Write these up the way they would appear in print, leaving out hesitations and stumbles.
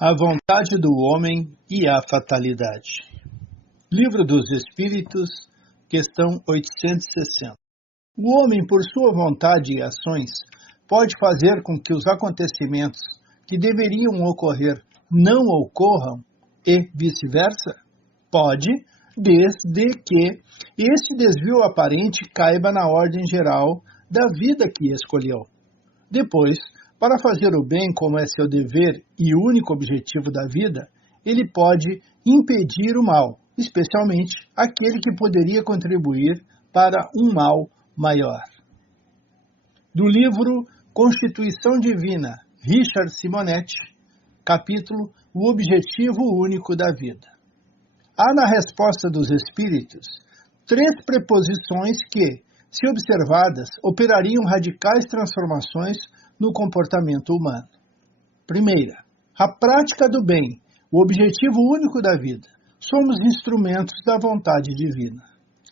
A vontade do homem e a fatalidade. Livro dos Espíritos, questão 860. O homem, por sua vontade e ações, pode fazer com que os acontecimentos que deveriam ocorrer não ocorram e vice-versa? Pode, desde que este desvio aparente caiba na ordem geral da vida que escolheu. Depois, para fazer o bem como é seu dever e único objetivo da vida, ele pode impedir o mal, especialmente aquele que poderia contribuir para um mal maior. Do livro Constituição Divina, Richard Simonetti, capítulo O Objetivo Único da Vida. Há na resposta dos espíritos 3 preposições que, se observadas, operariam radicais transformações no comportamento humano. Primeira, a prática do bem, o objetivo único da vida. Somos instrumentos da vontade divina.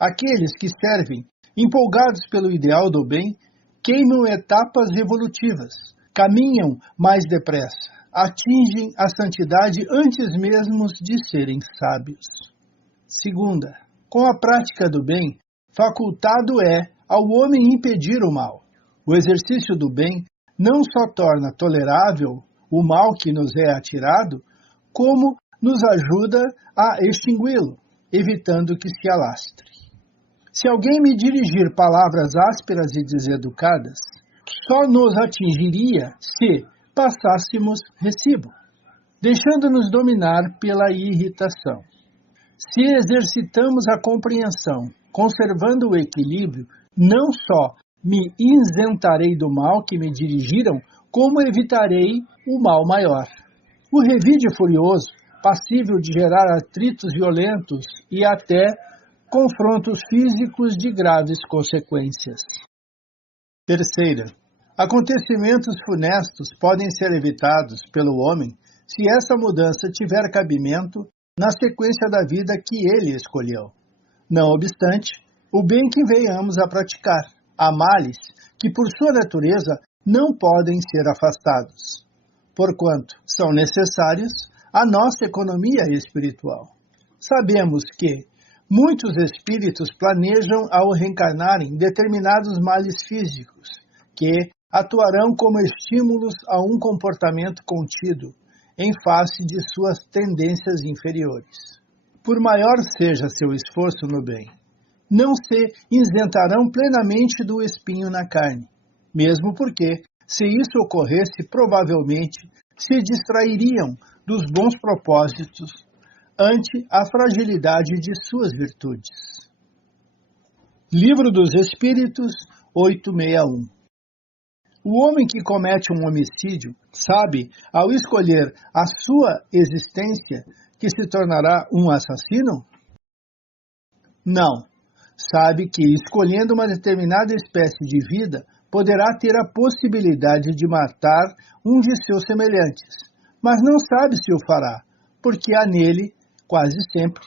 Aqueles que servem, empolgados pelo ideal do bem, queimam etapas evolutivas, caminham mais depressa, atingem a santidade antes mesmo de serem sábios. Segunda, com a prática do bem, facultado é ao homem impedir o mal. O exercício do bem não só torna tolerável o mal que nos é atirado, como nos ajuda a extingui-lo, evitando que se alastre. Se alguém me dirigir palavras ásperas e deseducadas, só nos atingiria se passássemos recibo, deixando-nos dominar pela irritação. Se exercitamos a compreensão, conservando o equilíbrio, não só me isentarei do mal que me dirigiram, como evitarei o mal maior. O revide furioso, passível de gerar atritos violentos e até confrontos físicos de graves consequências. Terceira, acontecimentos funestos podem ser evitados pelo homem se essa mudança tiver cabimento na sequência da vida que ele escolheu. Não obstante, o bem que venhamos a praticar, há males que, por sua natureza, não podem ser afastados, porquanto são necessários à nossa economia espiritual. Sabemos que muitos espíritos planejam, ao reencarnarem, determinados males físicos, que atuarão como estímulos a um comportamento contido, em face de suas tendências inferiores. Por maior seja seu esforço no bem, não se isentarão plenamente do espinho na carne, mesmo porque, se isso ocorresse, provavelmente se distrairiam dos bons propósitos ante a fragilidade de suas virtudes. Livro dos Espíritos, 861. O homem que comete um homicídio sabe, ao escolher a sua existência, que se tornará um assassino? Não. Sabe que, escolhendo uma determinada espécie de vida, poderá ter a possibilidade de matar um de seus semelhantes, mas não sabe se o fará, porque há nele, quase sempre,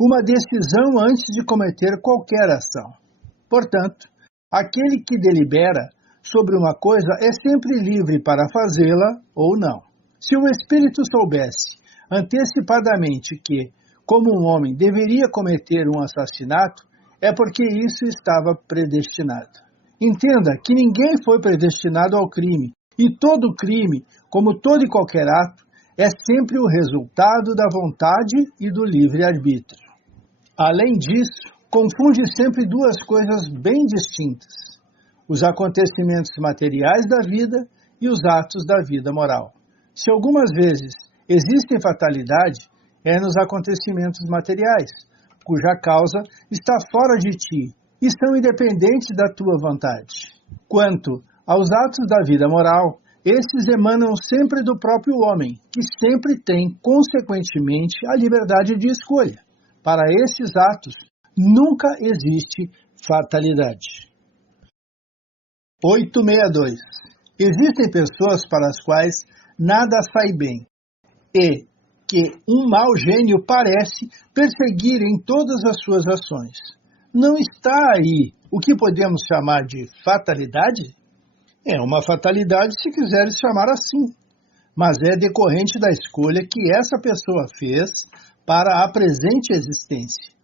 uma decisão antes de cometer qualquer ação. Portanto, aquele que delibera sobre uma coisa é sempre livre para fazê-la ou não. Se o espírito soubesse antecipadamente que, como um homem, deveria cometer um assassinato, é porque isso estava predestinado. Entenda que ninguém foi predestinado ao crime, e todo crime, como todo e qualquer ato, é sempre o resultado da vontade e do livre-arbítrio. Além disso, confunde sempre 2 coisas bem distintas: os acontecimentos materiais da vida e os atos da vida moral. Se algumas vezes existe fatalidade, é nos acontecimentos materiais, cuja causa está fora de ti e são independentes da tua vontade. Quanto aos atos da vida moral, esses emanam sempre do próprio homem, que sempre tem, consequentemente, a liberdade de escolha. Para esses atos, nunca existe fatalidade. 862. Existem pessoas para as quais nada sai bem e que um mau gênio parece perseguir em todas as suas ações. Não está aí o que podemos chamar de fatalidade? É uma fatalidade se quiseres chamar assim. mas é decorrente da escolha que essa pessoa fez para a presente existência.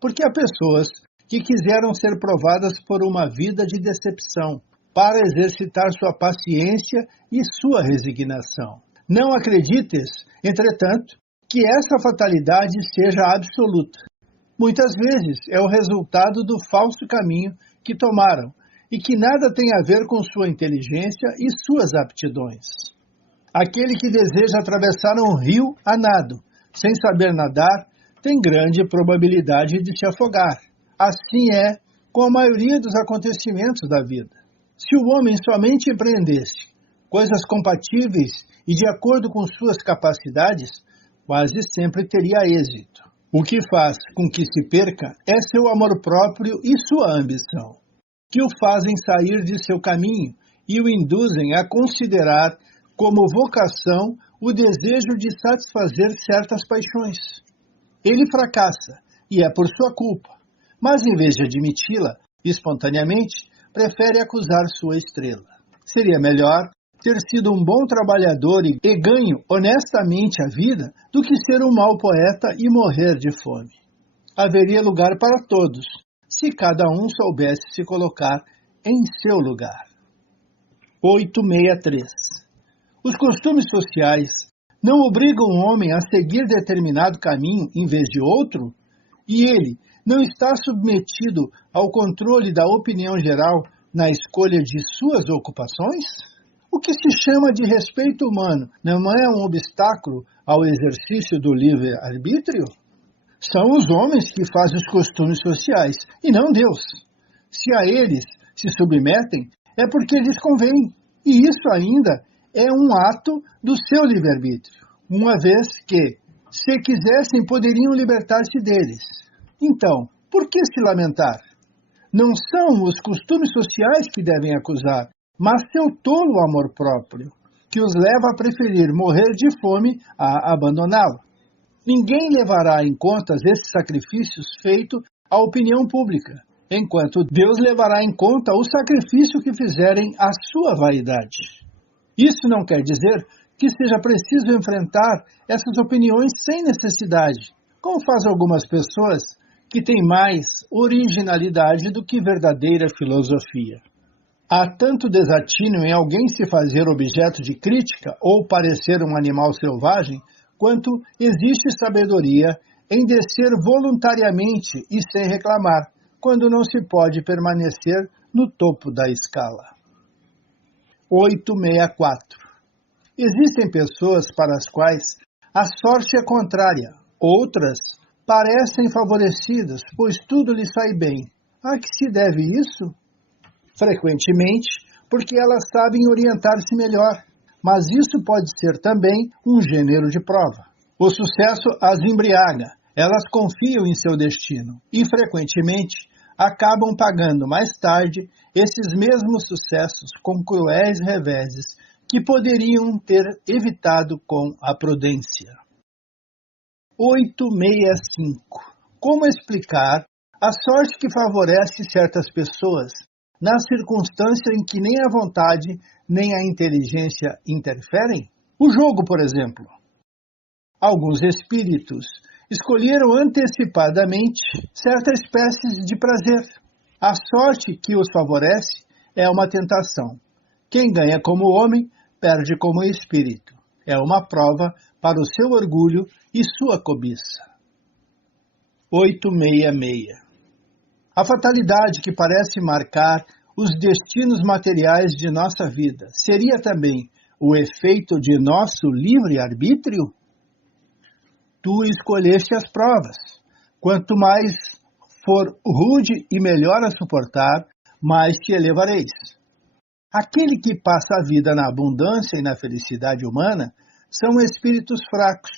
Porque há pessoas que quiseram ser provadas por uma vida de decepção, para exercitar sua paciência e sua resignação. Não acredites, entretanto, que essa fatalidade seja absoluta. Muitas vezes é o resultado do falso caminho que tomaram e que nada tem a ver com sua inteligência e suas aptidões. Aquele que deseja atravessar um rio a nado, sem saber nadar, tem grande probabilidade de se afogar. Assim é com a maioria dos acontecimentos da vida. Se o homem somente empreendesse coisas compatíveis e de acordo com suas capacidades, quase sempre teria êxito. O que faz com que se perca é seu amor próprio e sua ambição, que o fazem sair de seu caminho e o induzem a considerar como vocação o desejo de satisfazer certas paixões. Ele fracassa, e é por sua culpa, mas em vez de admiti-la espontaneamente, prefere acusar sua estrela. Seria melhor ter sido um bom trabalhador e ganho honestamente a vida do que ser um mau poeta e morrer de fome. Haveria lugar para todos, se cada um soubesse se colocar em seu lugar. 863. Os costumes sociais não obrigam o homem a seguir determinado caminho em vez de outro? E ele não está submetido ao controle da opinião geral na escolha de suas ocupações? O que se chama de respeito humano não é um obstáculo ao exercício do livre-arbítrio? São os homens que fazem os costumes sociais, e não Deus. Se a eles se submetem, é porque lhes convém, e isso ainda é um ato do seu livre-arbítrio, uma vez que, se quisessem, poderiam libertar-se deles. Então, por que se lamentar? Não são os costumes sociais que devem acusar, mas seu tolo amor próprio, que os leva a preferir morrer de fome a abandoná-lo. Ninguém levará em conta esses sacrifícios feitos à opinião pública, enquanto Deus levará em conta o sacrifício que fizerem à sua vaidade. Isso não quer dizer que seja preciso enfrentar essas opiniões sem necessidade, como fazem algumas pessoas que têm mais originalidade do que verdadeira filosofia. Há tanto desatino em alguém se fazer objeto de crítica ou parecer um animal selvagem, quanto existe sabedoria em descer voluntariamente e sem reclamar, quando não se pode permanecer no topo da escala. 864. Existem pessoas para as quais a sorte é contrária, outras parecem favorecidas, pois tudo lhes sai bem. A que se deve isso? Frequentemente, porque elas sabem orientar-se melhor, mas isso pode ser também um gênero de prova. O sucesso as embriaga, elas confiam em seu destino e, frequentemente, acabam pagando mais tarde esses mesmos sucessos com cruéis reveses que poderiam ter evitado com a prudência. 865. Como explicar a sorte que favorece certas pessoas na circunstância em que nem a vontade nem a inteligência interferem? O jogo, por exemplo. Alguns espíritos escolheram antecipadamente certa espécie de prazer. A sorte que os favorece é uma tentação. Quem ganha como homem, perde como espírito. É uma prova para o seu orgulho e sua cobiça. 866. A fatalidade que parece marcar os destinos materiais de nossa vida seria também o efeito de nosso livre-arbítrio? Tu escolheste as provas. Quanto mais for rude e melhor a suportar, mais te elevareis. Aquele que passa a vida na abundância e na felicidade humana são espíritos fracos,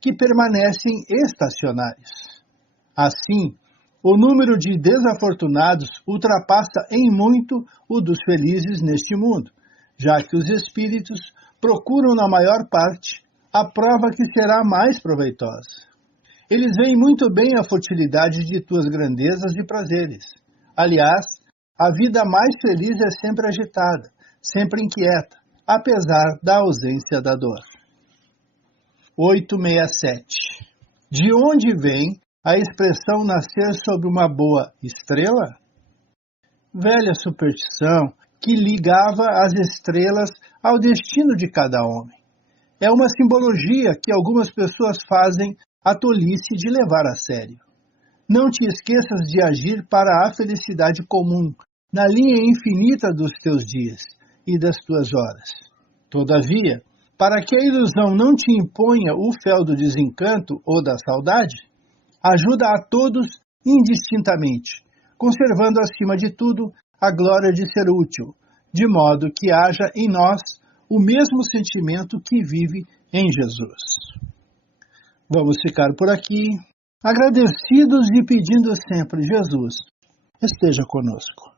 que permanecem estacionários. Assim, o número de desafortunados ultrapassa em muito o dos felizes neste mundo, já que os espíritos procuram na maior parte a prova que será mais proveitosa. Eles veem muito bem a futilidade de tuas grandezas e prazeres. Aliás, a vida mais feliz é sempre agitada, sempre inquieta, apesar da ausência da dor. 867. De onde vem a expressão nascer sobre uma boa estrela? Velha superstição que ligava as estrelas ao destino de cada homem. É uma simbologia que algumas pessoas fazem a tolice de levar a sério. Não te esqueças de agir para a felicidade comum, na linha infinita dos teus dias e das tuas horas. Todavia, para que a ilusão não te imponha o fel do desencanto ou da saudade, ajuda a todos indistintamente, conservando acima de tudo a glória de ser útil, de modo que haja em nós o mesmo sentimento que vive em Jesus. Vamos ficar por aqui, agradecidos e pedindo sempre: Jesus, esteja conosco.